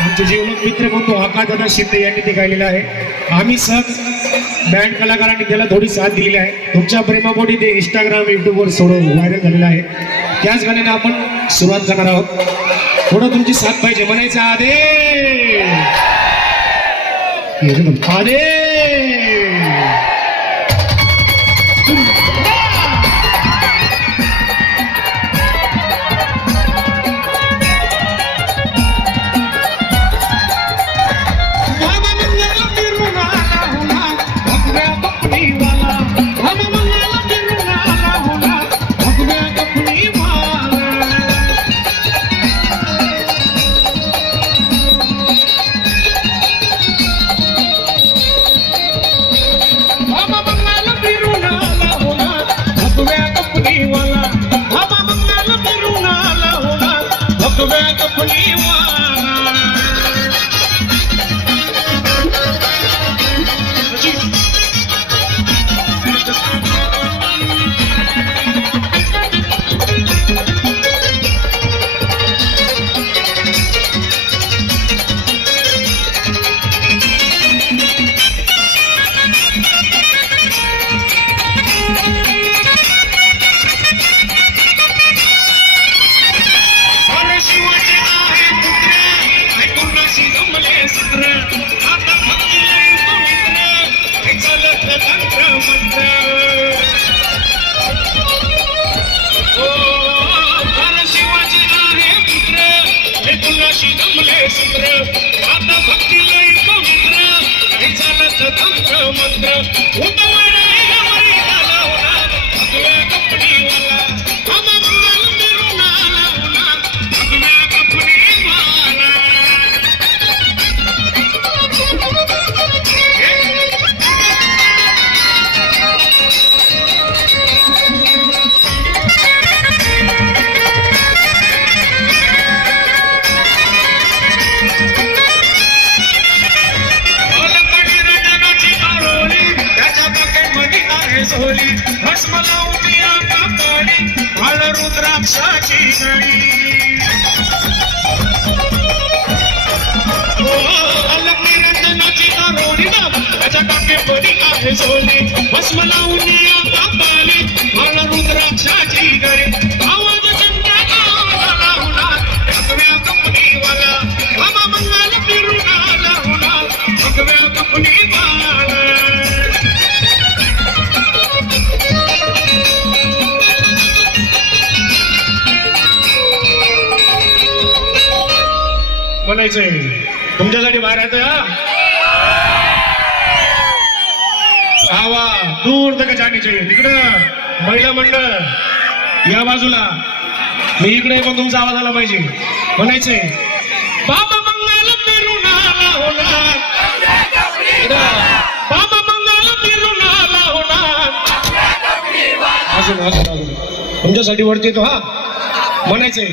आमचे जीवलग मित्र बंधू आकाशदादा शिंदे यांनी ते गायलेलं आहे. आम्ही सहज बँड कलाकारांनी त्याला थोडी साथ दिलेली आहे. तुमच्या प्रेमापोटी ते इंस्टाग्राम युट्यूबवर सोडून व्हायरल झालेलं आहे. त्याच गाण्याने आपण सुरुवात करणार आहोत. थोडं तुमची साथ पाहिजे. म्हणायचं आदे आदे तुमच्यासाठी बाहेर येतोय. आवा दूर तक जाणी चाहिए. तिकडं महिला मंडळ या बाजूला. मी इकडे पण तुमचा आवाज आला पाहिजे. म्हणायचंय बाबा मंगल फिरून आला होणार, बाबा मंगल फिरून आला होणार. अजून तुमच्यासाठी वरती येतो. हा म्हणायचंय